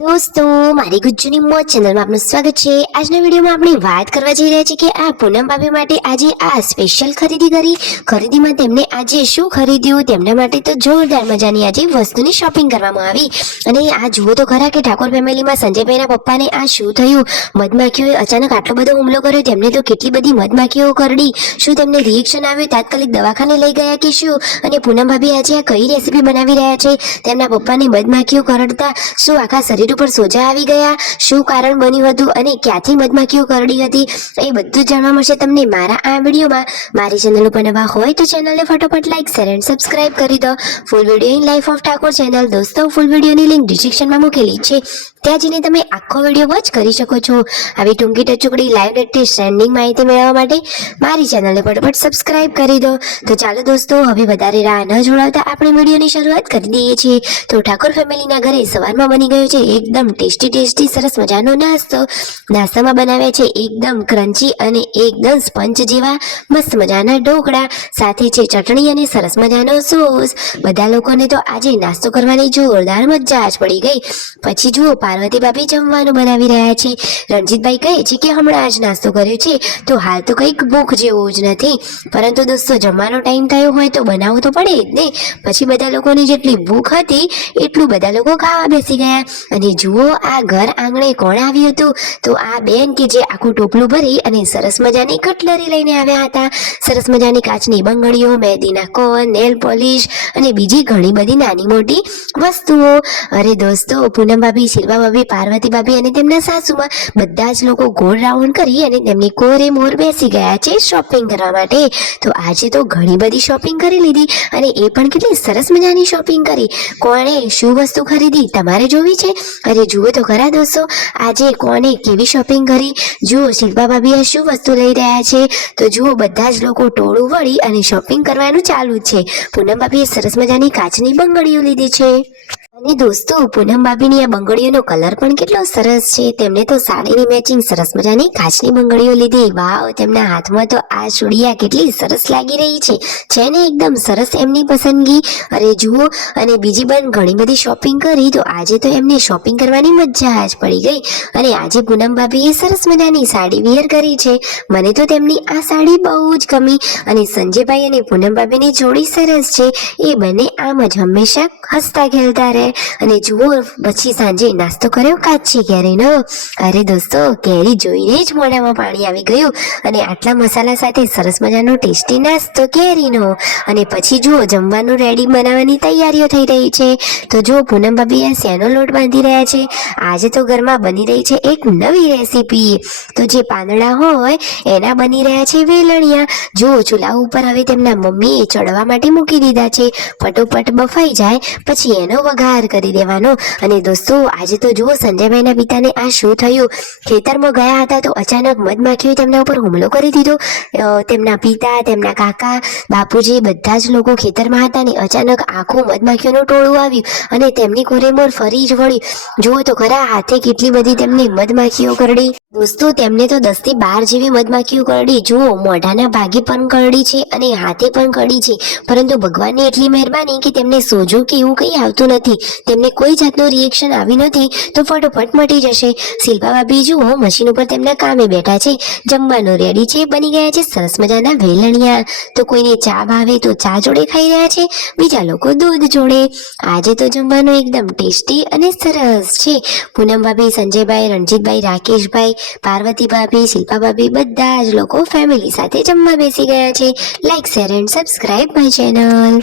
દોસ્તો, મારી ગુજ્જુની મોજ ચેનલમાં આપનું સ્વાગત છે। આજના વિડીયોમાં આપણે વાત કરવા જઈ રહ્યા છીએ કે આ પૂનમ ભાભી માટે આજે આ સ્પેશિયલ ખરીદી કરી। ખરીદીમાં તેમને આજે શું ખરીદ્યું તેમના માટે તો જોરદાર મજાની આજે વસ્તુની શોપિંગ કરવામાં આવી। અને આ જુઓ તો ખરા કે ઠાકોર ફેમિલીમાં સંજયભાઈના પપ્પાને આ શું થયું? મધમાખીઓએ અચાનક આટલો બધો હુમલો કર્યો, તેમને તો કેટલી બધી મધમાખીઓ કરડી। શું તેમને રિએક્શન આવ્યું? તાત્કાલિક દવાખાને લઈ ગયા કે શું? અને પૂનમ ભાભી આજે આ કઈ રેસીપી બનાવી રહ્યા છે? તેમના પપ્પાને મધમાખીઓ કરડતા શું આખા શરીર ઉપર સોજા આવી ગયા? શું કારણ બન્યું હતું અને ક્યાંથી મધમાખીઓ કરડી હતી? એ બધું જાણવા મળશે તમને મારા આ વિડીયોમાં। મારી ચેનલ ઉપર નવા હોય તો ચેનલને ફટાફટ લાઈક, શેર એન્ડ સબસ્ક્રાઇબ કરી દો। Full video in life of Thakor channel દોસ્તો, ફૂલ વિડીયોની લિંક ડિસ્ક્રિપ્શનમાં મૂકેલી છે, ત્યાં જઈને તમે આખો વિડીયો વોચ કરી શકો છો। આવી ટૂંકી ટચુકડી લાઈવ લેટેસ્ટ ટ્રેન્ડિંગ માહિતી મેળવવા માટે મારી ચેનલને ફટાફટ સબસ્ક્રાઇબ કરી દો। તો ચાલો દોસ્તો, હવે વધારે રાહ ન જોડાવતા આપણે વિડીયોની શરૂઆત કરી દઈએ છીએ। તો ઠાકોર ફેમિલીના ઘરે સવારમાં બની ગયો છે એકદમ ટેસ્ટી સરસ મજાનો નાસ્તો। નાસ્તામાં બનાવ્યા છે એકદમ ક્રન્ચી અને એકદમ સ્પંચ જેવા મસ્ત મજાના ઢોકળા, સાથે છે ચટણી અને સરસ મજાનો સોસ। બધા લોકોને તો આજે નાસ્તો કરવાની જોરદાર મજા જ પડી ગઈ। પછી જુઓ પાર્વતી ભાભી જમવાનું બનાવી રહ્યા છે। રણજીતભાઈ કહે છે કે હમણાં જ નાસ્તો કર્યો છે તો હાલ તો કંઈક ભૂખ જેવું જ નથી, પરંતુ દોસ્તો જમવાનો ટાઈમ થયો હોય તો બનાવવું તો પડે જ ને। પછી બધા લોકોની જેટલી ભૂખ હતી એટલું બધા લોકો ખાવા બેસી ગયા। અને જુઓ આ ઘર આંગણે કોણ આવ્યું હતું? તો આ બેન કે જે આખું ટોપલું ભરી અને સરસ મજાની કટલરી લઈને આવ્યા હતા। સરસ મજાની કાચની બંગડીઓ, મહેંદીના કોન, નેલ પોલિશ અને બીજી ઘણી બધી નાની મોટી વસ્તુઓ। અરે દોસ્તો, પૂનમ ભાભી, શિલ્પા ભાભી, પાર્વતી ભાભી અને તેમના સાસુમાં બધા જ લોકો ગોળ રાઉન્ડ કરી અને તેમની કોરે મોર બેસી ગયા છે શોપિંગ કરવા માટે। તો આજે તો ઘણી બધી શોપિંગ કરી લીધી અને એ પણ કેટલી સરસ મજાની શોપિંગ કરી। કોણે શું વસ્તુ ખરીદી તમારે જોવી છે? અરે જુઓ તો ખરા દોસ્તો, આજે કોને કેવી શોપિંગ કરી। જુઓ શિલ્પા ભાભીએ શું વસ્તુ લઈ રહ્યા છે, તો જુઓ બધા જ લોકો ટોળું વળી અને શોપિંગ કરવાનું ચાલુ છે। પૂનમ ભાભીએ સરસ મજાની કાચની બંગડીઓ લીધી છે। અને દોસ્તો, પૂનમ ભાભીની આ બંગડીઓનો કલર પણ કેટલો સરસ છે। તેમને તો સાડીની મેચિંગ સરસ મજાની કાચની બંગડીઓ લીધી। વાવ, તેમના હાથમાં તો આ ચૂડિયા કેટલી સરસ લાગી રહી છે ને એકદમ સરસ એમની પસંદગી। અરે જુઓ, અને બીજી પણ ઘણી બધી શોપિંગ કરી તો આજે તો એમને શોપિંગ કરવાની મજા જ પડી ગઈ। અને આજે પૂનમ ભાભીએ સરસ મજાની સાડી વિયર કરી છે। મને તો તેમની આ સાડી બહુ જ ગમી અને સંજયભાઈ અને પૂનમ ભાભીની જોડી સરસ છે। એ બંને આમ જ હંમેશા હસતા ખેલતા રહે। અને જુઓ પછી સાંજે નાસ્તો કર્યો કાચી કેરીનો। અરે દોસ્તો, કેરી જોઈને જ મોઢામાં પાણી આવી ગયું અને આટલા મસાલા સાથે સરસ મજાનો ટેસ્ટી નાસ્તો કેરીનો। અને પછી જુઓ જમવાનું રેડી બનાવવાની તૈયારીઓ થઈ રહી છે। તો જુઓ પૂનમ ભાભી શેનો લોટ બાંધી રહ્યા છે। આજે તો ઘરમાં બની રહી છે એક નવી રેસીપી। તો જે પાંદડા હોય એના બની રહ્યા છે વેલણિયા। જુઓ ચૂલા ઉપર હવે તેમના મમ્મીએ ચડવા માટે મૂકી દીધા છે। ફટોફટ બફાઈ જાય પછી એનો વઘાર કરી દેવાનો। અને દોસ્તો, આજે તો જુઓ સંજયભાઈના પિતાને આ શું થયું? ખેતરમાં ગયા હતા તો અચાનક મધમાખીઓએ તેમના ઉપર હુમલો કરી દીધો। તેમના પિતા, તેમના કાકા, બાપુજી બધા જ લોકો ખેતરમાં હતા અને અચાનક આખું મધમાખીઓનું ટોળું આવ્યું અને તેમની કોરેમોર ફરી જ વળી। જુઓ તો ખરા, હાથે કેટલી બધી તેમને મધમાખીઓ કરડી। દોસ્તો, તેમને તો 10 થી 12 જેવી મધમાખીઓ કરડી। જુઓ મોઢાના ભાગે પણ કરડી છે અને હાથે પણ કરડી છે, પરંતુ ભગવાનની એટલી મહેરબાની કે તેમને સોજો કે એવું કંઈ આવતું નથી। તેમને કોઈ જાતનું રિએક્શન આવી નથી તો ફટોફટ મટી જશે। શિલ્પા ભાભી જુઓ મશીન ઉપર તેમના કામે બેઠા છે। જમવાનું રેડી છે, બની ગયા છે સરસ મજાના વેલણિયા। તો કોઈને ચા ભાવે તો ચા જોડે ખાઈ રહ્યા છે, બીજા લોકો દૂધ જોડે। આજે તો જમવાનું એકદમ ટેસ્ટી અને સરસ છે। પૂનમ ભાભી, સંજયભાઈ, રણજીતભાઈ, રાકેશભાઈ, પાર્વતી ભાભી, શિલ્પા ભાભી બધા જ લોકો ફેમિલી સાથે જમવા બેસી ગયા છે। Like, share and subscribe my channel.